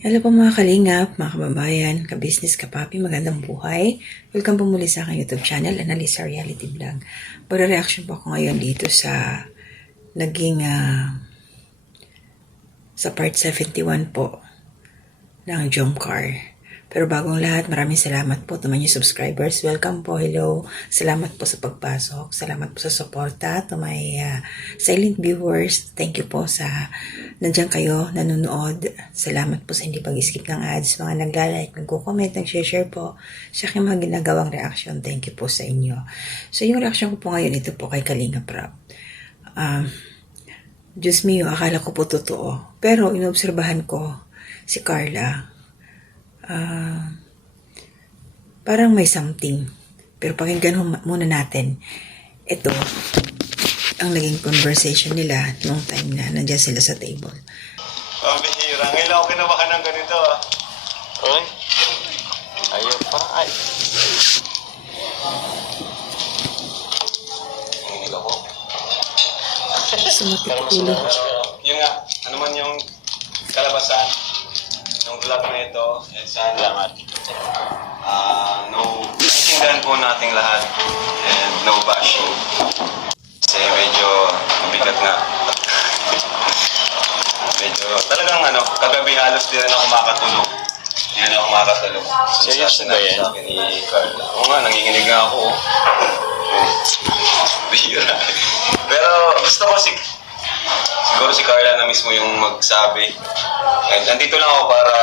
Hello po mga kalingap, mga kababayan, ka-business, kapapi, magandang buhay. Welcome po muli sa aking YouTube channel, Analisa Reality Vlog. Magre-reaction po ako ngayon dito sa naging sa part 71 po ng Jomcar. Pero bagong lahat, maraming salamat po sa mga subscribers. Welcome po, hello. Salamat po sa pagpasok. Salamat po sa suporta to my silent viewers. Thank you po sa nandiyan kayo, nanonood. Salamat po sa hindi pag-skip ng ads. Mga nagla-like, nagko-comment, nag-share po sa aking mga ginagawang reaction. Thank you po sa inyo. So yung reaction ko po ngayon, ito po kay Kalinga Prab. Diyos mio, akala ko po totoo. Pero inobserbahan ko si Carla. Parang may something. Pero pakinggan muna natin. Ito, ang naging conversation nila nung time na nandiyan sila sa table. Ang bihira. Ngayon ako kinabahan ng ganito ah. Uy, ayaw pa. Ay. Nanginig ako. Sumakit ulo. Yun nga, ano man yung kalabasan ng vlog na ito, eh, sana Salamat. no, naintindihan po nating lahat and no bashing. Kasi medyo mabigat nga. Medyo talagang kagabi halos di rin ako makatulog. Di rin ako makatulog. Serious ba yan? Sa akin ni Carla. Oo nga, nanginginig nga ako. Bihira. Pero gusto ko siguro si Carla na mismo yung magsabi. And nandito lang ako para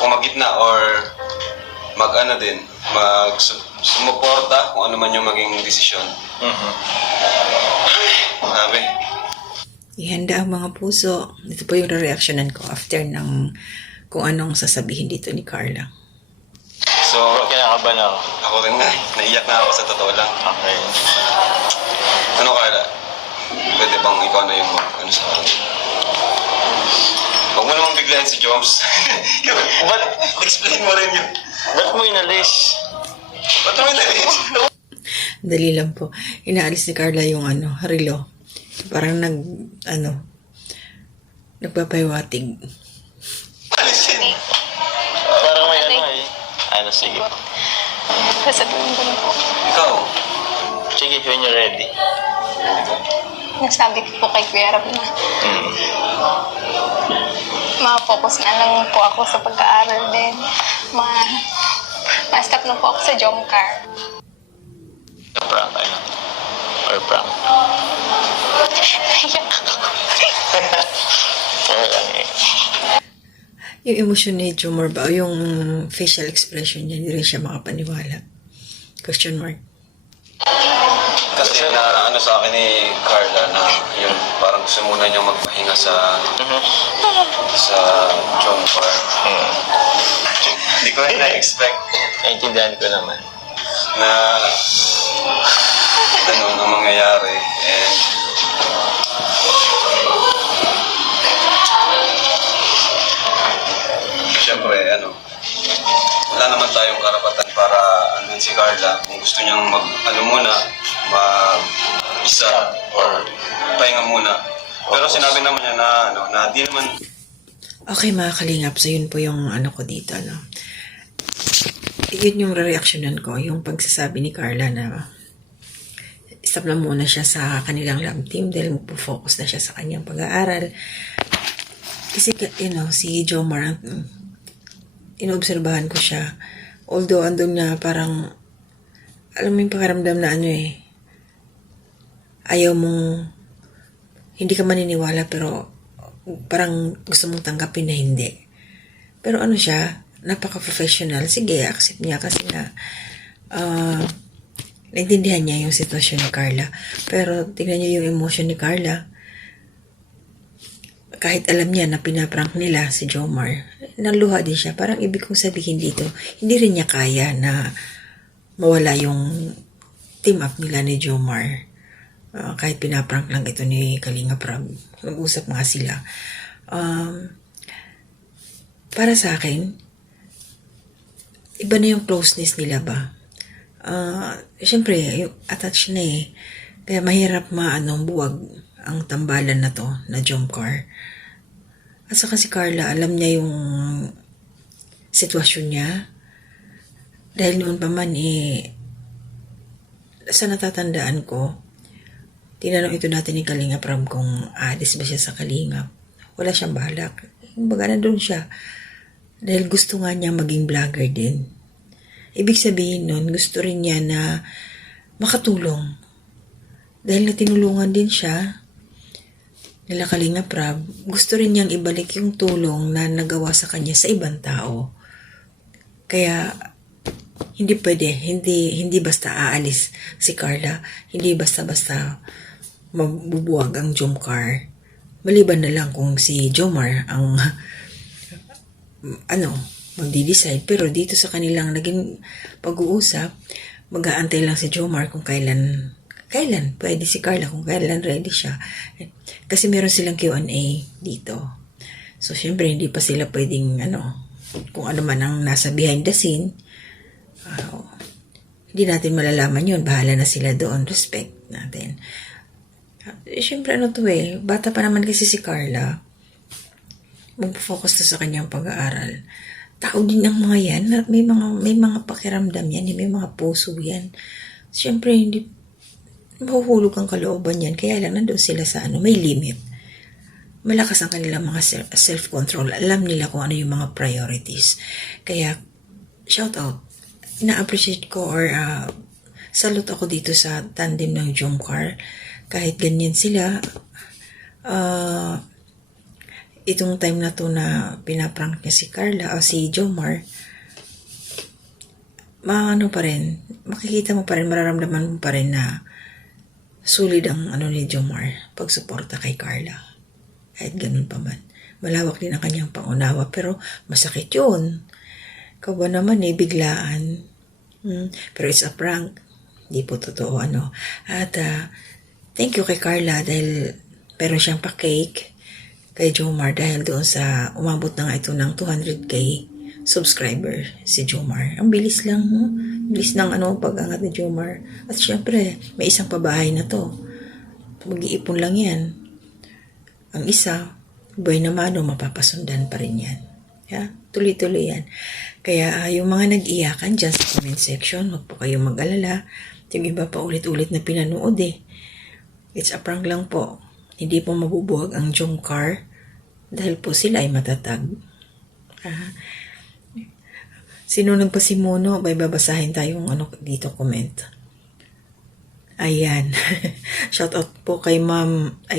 pumagitna or sumuporta kung ano man yung maging desisyon. Sabi. Ihanda ang mga puso. Ito po yung reactionan ko after ng kung anong sasabihin dito ni Carla. So, Kinakabahan ako. ako rin nga, naiyak na ako sa totoo lang. Okay. Ano Carla? Pwede bang ikaw na yung sa akin? Huwag mo namang biglayin si Joms. Ba't? Explain mo rin yun. Ba't mo inalis? Ba't mo inalis? Dali lang po. Inaalis ni Carla yung relo. Parang nagpapaywatig. Alisin. Parang may sige. Sasabihin ko na po. Ikaw. Sige, when you're ready. Nasabi ko po kay Kuya Rab na ma-focus na lang po ako sa pag-aaral din. Ma-stop na po ako sa Jomcar. Sa prank, or prank. Oo lang eh. Yung emosyon ni Jomar ba, yung facial expression niya, hindi rin siya makapaniwala. Question mark. Kasi sa akin ni Carla na yung parang gusto muna niyang magpahinga sa John Park. Hindi ko rin na-expect Naintindihan ko naman. na ganun ang mangyayari. And siyempre, wala naman tayong karapatan para andun si Carla. Kung gusto niyang mag-isa or pahinga muna. Pero sinabi naman niya na di naman. Okay mga kalingap, so yun po yung ko dito, Yun yung reactionan ko, yung pagsasabi ni Carla na stop na muna siya sa kanilang lab team dahil magpo-focus na siya sa kanyang pag-aaral. Kasi, si Jomar, inobserbahan ko siya. Although, andun na parang, alam mo yung pakiramdam na ayaw mong, hindi ka maniniwala pero parang gusto mong tanggapin na hindi. Pero siya, napaka-professional. Sige, accept niya kasi nga, naintindihan niya yung sitwasyon ni Carla. Pero tingnan niyo yung emotion ni Carla. Kahit alam niya na pinaprank nila si Jomar, naluha din siya. Parang ibig kong sabihin dito, hindi rin niya kaya na mawala yung team up nila ni Jomar. Kahit pinaprank lang ito ni Kalinga Prab. Nag-usap nga sila. Para sa akin, iba na yung closeness nila ba? Siyempre, yung attached na eh. Kaya mahirap buwag ang tambalan na to, na Jomcar. At saka si Carla, alam niya yung sitwasyon niya. Dahil noon pa man sa natatandaan ko, tinanong ito natin ni Kalingap Ram kung aalis ba siya sa Kalingap. Wala siyang balak. Baga nandun siya. Dahil gusto nga niya maging vlogger din. Ibig sabihin nun, gusto rin niya na makatulong. Dahil natinulungan din siya nila Kalingap Rab, gusto rin niyang ibalik yung tulong na nagawa sa kanya sa ibang tao. Kaya, hindi pwede, hindi basta aalis si Carla, hindi basta-basta mabubuwag ang Jomcar. Maliban na lang kung si Jomar ang magdi-decide. Pero dito sa kanilang naging pag-uusap, mag-aantay lang si Jomar kung kailan pwede si Carla, kung kailan ready siya. Kasi meron silang Q&A dito. So, syempre, hindi pa sila pwedeng, kung ano man ang nasa behind the scene, hindi natin malalaman yun. Bahala na sila doon. Respect natin. Syempre, bata pa naman kasi si Carla. Mag-focus na sa kanyang pag-aaral. Tao din ang mga yan. May mga pakiramdam yan. May mga puso yan. Syempre, hindi mahuhulog ang kalooban yan. Kaya lang nandun sila sa may limit. Malakas ang kanilang mga self-control. Alam nila kung ano yung mga priorities. Kaya, shout out. Na-appreciate ko or salute ako dito sa tandem ng Jomcar. Kahit ganyan sila, itong time na to na pinaprank niya si Carla o si Jomar, pa rin, makikita mo pa rin, mararamdaman mo pa rin na solid ang ni Jomar pagsuporta kay Carla. Kahit ganun pa man. Malawak din ang kanyang pangunawa, pero masakit yun. Ikaw ba naman biglaan. Pero it's a prank. Hindi po totoo, At thank you kay Carla dahil meron siyang pa-cake kay Jomar dahil doon sa umabot na nga ito ng 200k subscriber si Jomar. Ang bilis lang, bilis ng pag-angat ni Jomar. At syempre, may isang pabahay na to. Mag-iipon lang yan. Ang isa, buhay na mano, mapapasundan pa rin yan. Yeah? Tuloy-tuloy yan. Kaya yung mga nag-iyakan dyan sa comment section, wag po kayong mag-alala. Yung iba pa ulit-ulit na pinanood It's a prank lang po. Hindi po mabubuwag ang Jomcar dahil po sila ay matatag. Sino nagpasimuno? May babasahin tayong dito comment. Ayan. Shout out po kay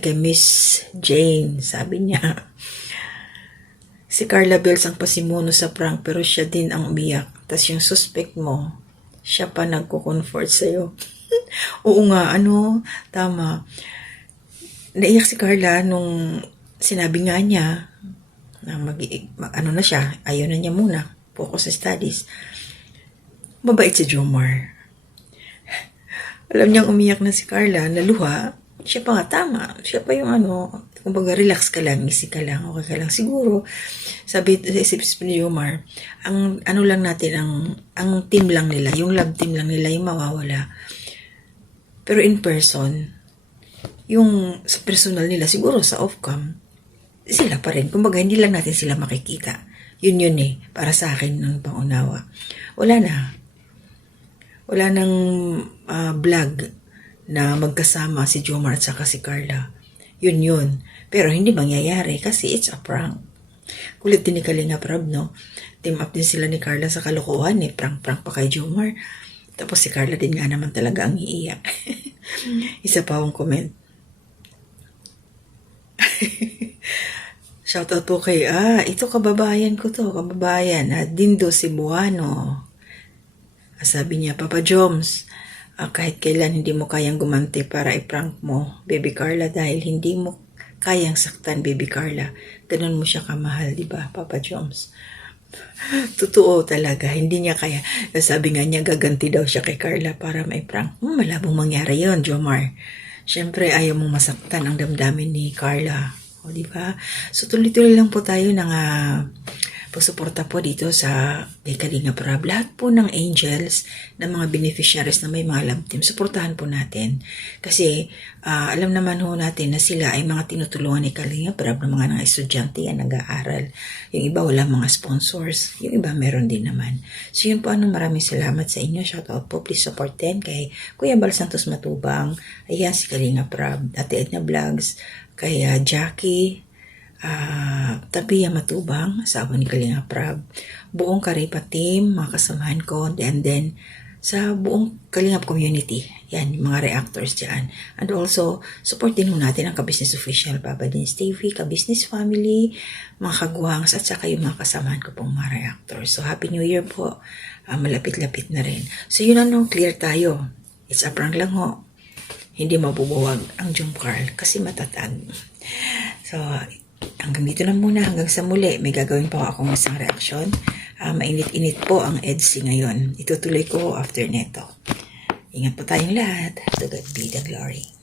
kay Miss Jane. Sabi niya, si Carla Bells ang pasimuno sa prank pero siya din ang umiyak. Tas yung suspect mo, siya pa nagko-comfort sa'yo. Oo nga, tama. Naiyak si Carla nung sinabi nga niya na na siya, ayaw na niya muna, focus sa studies. Mabait si Jomar. Alam niyang umiyak na si Carla, naluha, siya pa nga tama. Siya pa yung kumbaga relax ka lang, easy ka lang, okay ka lang. Siguro, sabi sa isip ni Jomar, ang lang natin, ang team lang nila, yung love team lang nila, yung mawawala. Pero in person, yung sa personal nila, siguro sa off-cam, sila pa rin. Kumbaga, hindi lang natin sila makikita. Yun para sa akin ng pangunawa. Wala nang vlog na magkasama si Jomar at saka si Carla. Yun. Pero hindi mangyayari kasi it's a prank. Kulit din ni Kalingap Rab, Team up din sila ni Carla sa kalokohan, prank-prank pa kay Jomar. Tapos si Carla din nga naman talaga ang iiyak. Isa pa akong comment. Shoutout po kay, ito kababayan ko to, Dindo Cebuano. Sabi niya, Papa Joms, kahit kailan hindi mo kayang gumanti para i-prank mo, Baby Carla, dahil hindi mo kayang saktan, Baby Carla. Ganun mo siya kamahal, di ba, Papa Joms? Totoo talaga, hindi niya kaya. Sabi nga niya, gaganti daw siya kay Carla para may prank. Malabong mangyari yon, Jomar. Siyempre, ayaw mong masaktan ang damdamin ni Carla. O, di ba? So, tuloy-tuloy lang po tayo ng pagsuporta po dito sa kay Kalinga Prab. Lahat po ng angels, ng mga beneficiaries na may mga love team, suportahan po natin. Kasi alam naman ho natin na sila ay mga tinutulungan ni Kalinga Prab ng mga estudyante yan nag-aaral. Yung iba wala mga sponsors, yung iba meron din naman. So yun po, maraming salamat sa inyo. Shout out po, please support din kay Kuya Bal Santos Matubang, ayan si Kalinga Prab, Ate Edna Vlogs, kay Jackie, Tabia Matubang, asawa ni Kalinga Prab, buong Karipa team, mga kasamahan ko, and then sa buong Kalingap community, yan, yung mga reactors dyan. And also, support din mo natin ang Ka-Business Official, Papa Dins TV, Ka-Business Family, mga kagwangs, at saka yung mga kasamahan ko pong mga reactors. So, Happy New Year po. Malapit-lapit na rin. So, yun clear tayo. It's a prank lang ho. Hindi mabubuwag ang Jomcar kasi matatag. So, hanggang dito na muna, hanggang sa muli. May gagawin pa akong isang reaksyon. Mainit-init po ang EDSI ngayon. Itutuloy ko after neto. Ingat po tayong lahat. To God be the glory.